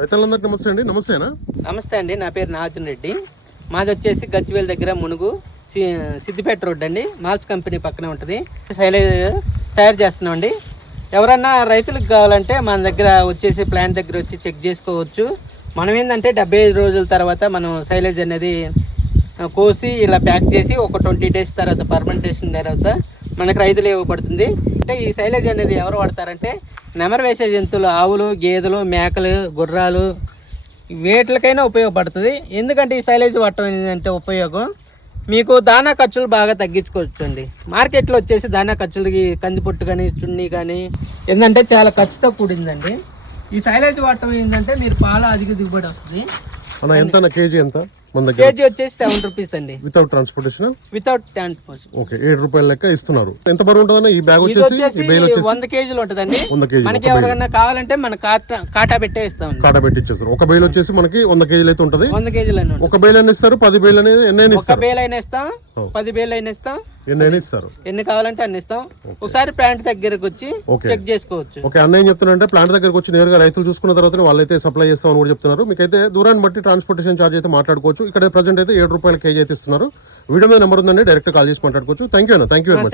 రైతులందరికీ నమస్తే అండి. నమస్తేనా? నమస్తే అండి, నా పేరు నాగార్జున రెడ్డి. మాది వచ్చేసి గచ్చివేల్ దగ్గర మునుగు సిద్దిపేట రోడ్ అండి. మాల్స్ కంపెనీ పక్కనే ఉంటుంది. సైలేజ్ తయారు చేస్తున్నామండి. ఎవరన్నా రైతులకు కావాలంటే మన దగ్గర వచ్చేసి ప్లాంట్ దగ్గర వచ్చి చెక్ చేసుకోవచ్చు. మనం ఏంటంటే 75 రోజుల తర్వాత మనం సైలేజ్ అనేది కోసి ఇలా ప్యాక్ చేసి ఒక 20 డేస్ తర్వాత పర్మెంటేషన్ తర్వాత మనకు రైతులు ఇవ్వబడుతుంది. అంటే ఈ సైలేజ్ అనేది ఎవరు వాడతారంటే నెమరు వేసే జంతువులు, ఆవులు, గేదెలు, మేకలు, గుర్రాలు వేటికైనా ఉపయోగపడుతుంది. ఎందుకంటే ఈ సైలేజ్ వాడటం ఏంటంటే ఉపయోగం మీకు దానా ఖర్చులు బాగా తగ్గించుకోవచ్చు అండి. మార్కెట్లో వచ్చేసి దానా ఖర్చులకి కందిపొట్టు కానీ చున్నీ కానీ ఏంటంటే చాలా ఖర్చుతో కూడిందండి. ఈ సైలేజ్ వాడటం ఏంటంటే మీరు పాలు అధిక దిగుబడి వస్తుంది. ఎంత కేజీ ఎంత? కేజీ వచ్చేసి 7 రూపీస్ అండి, without transportation. Without transportation. Okay, 7 రూపాయల లెక్క ఇస్తున్నారు. ఎంత బరువు ఉంటుందన్న ఈ బ్యాగ్? వచ్చేసి 100 కేజీలు ఉంటుందండి. మనకి ఎవరికైనా కావాలంటే మన కాటా పెట్టే ఇస్తాం. కాటా పెట్టి ఇచ్చేస్తారు. ఒక బేల్ వచ్చేసి మనకి 100 కేజీలు అయితే ఉంటుంది. 100 కేజీలు ఒక బేల్ అయినా ఇస్తారు, 10 బేల్ అనేది ఎన్ని ఒక బేల్ అయినా ఇస్తాం, 10 బేల్ అయినా ఇస్తాం, ఎన్ని ఇస్తారు, ఎన్ని కావాలంటే అన్ని ఇస్తాం. ఒకసారి ప్లాంట్ దగ్గరకు వచ్చి చెక్ చేసుకోవచ్చు. ఓకే, అన్న ఏం చెప్తున్నారంటే ప్లాంట్ దగ్గరకు వచ్చి నేరుగా రైతులు చూసుకున్న తర్వాత వాళ్ళైతే సప్లై చేస్తామని కూడా చెప్తున్నారు. మీకైతే దూరాన్ని బట్టి ట్రాన్స్పోర్టేషన్ ఛార్జ్ అయితే మాట్లాడుకోవచ్చు. ఇక్కడ ప్రజెంట్ అయితే 7 రూపాయల కేజీ అయితే ఇస్తున్నారు. వీడియో మీద నెంబర్ ఉందండి, డైరెక్ట్ కాల్ చేసి మాట్లాడుకోవచ్చు. థ్యాంక్ యూ అన్న, థ్యాంక్ యూ వెరీ మచ్.